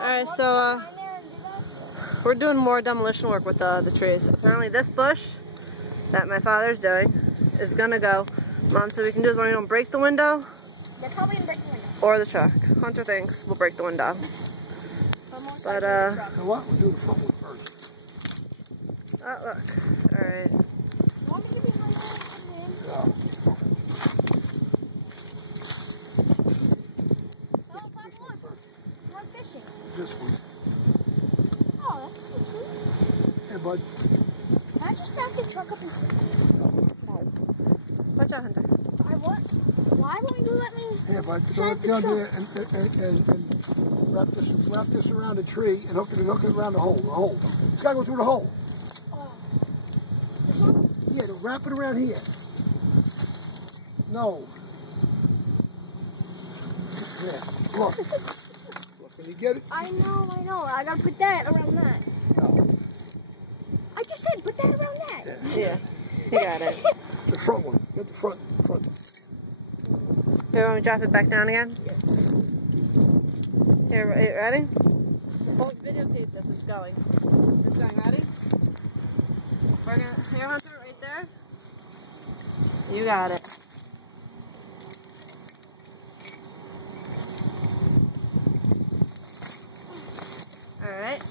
Alright, so we're doing more demolition work with the trees. Apparently this bush that my father's doing is gonna go. Mom said we can do as long as we don't break the window. They're probably gonna break the window. Or the truck. Hunter thinks we'll break the window. But you know what? We'll do the front one first. Oh look. Alright. Yeah. This one. Oh, that's cute. Hey, bud. Can I just back this truck up and... Watch out, Hunter. Why won't you let me... Yeah, bud. So what you do and wrap this around the tree and hook it around the hole. It's got to go through the hole. Oh. This one? Yeah, wrap it around here. No. Yeah, look. Can you get it? I know. I gotta put that around that. No. I just said put that around that. Yeah. You got it. The front one. Get the front. Here, want me to drop it back down again? Yeah. Here, ready? Hold videotape this. It's going. It's going. Ready? We're gonna, here, Hunter, right there. You got it. Alright.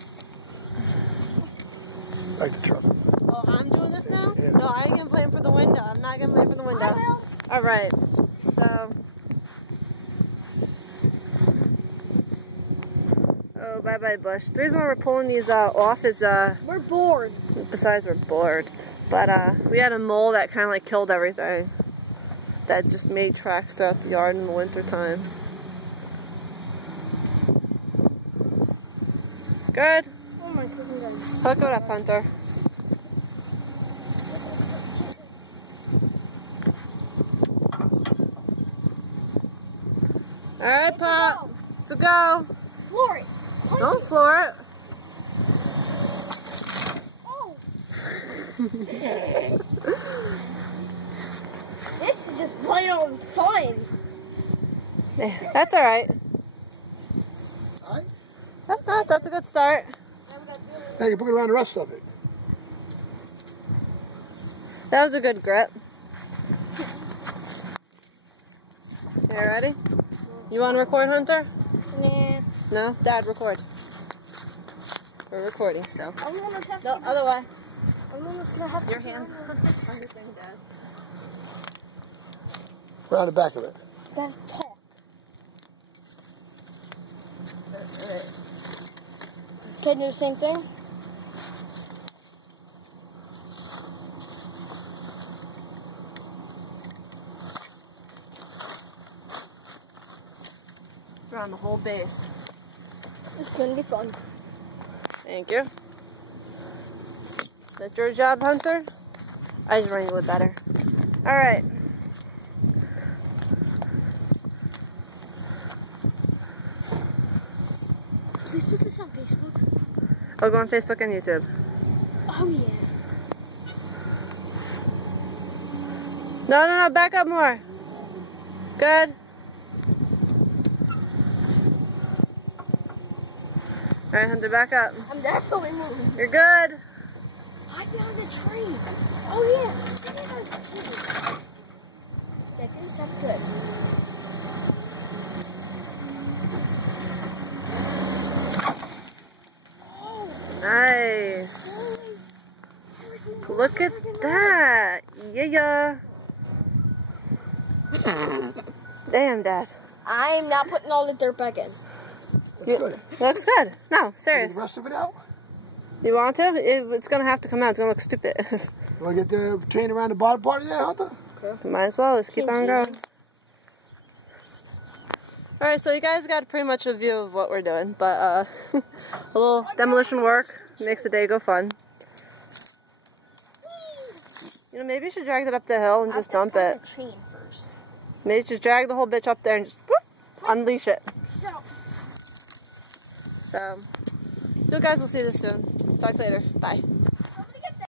Like the truck. Oh, I'm doing this now? Yeah. No, I ain't gonna blame for the window. I'm not gonna blame for the window. I will. Alright. So. Oh, bye-bye, bush. The reason why we're pulling these off is, We're bored. besides we're bored. But, we had a mole that kind of like killed everything. That just made tracks throughout the yard in the winter time. Good? Oh my goodness. Hook it up, Hunter. Alright, Pop. To go. Floor it. Don't floor it. Oh. This is just plain old fun. Yeah, that's alright. Alright? That's a good start. Now you put it around the rest of it. That was a good grip. You ready? You want to record, Hunter? Nah. No? Dad, record. We're recording still. I'm almost have No, to other way. I'm almost gonna have Your to hand. On your thing, Dad. Around the back of it. That's talk. Alright. Can you do the same thing? It's around the whole base. It's gonna be fun. Thank you. That's your job, Hunter? I just run a little better. Alright. Please put this on Facebook. I'll go on Facebook and YouTube. Oh yeah. No, back up more. Good. Alright, Hunter, back up. I'm definitely moving. You're good. Hide behind the tree. Oh yeah. That didn't sound good. Nice. Look at that. Yeah. Damn, Dad. I'm not putting all the dirt back in. That's good. Looks good. No, Get serious. the rest of it out? You want to? It's going to have to come out. It's going to look stupid. You want to get the chain around the bottom part of there, Hunter? Okay. Might as well. Let's keep on going. Alright, so you guys got pretty much a view of what we're doing. But a little demolition work makes the day go fun. You know, maybe you should drag it up the hill and just dump it. Chain first. Maybe just drag the whole bitch up there and just whoop, unleash it. So, you guys will see this soon. Talk to you later. Bye.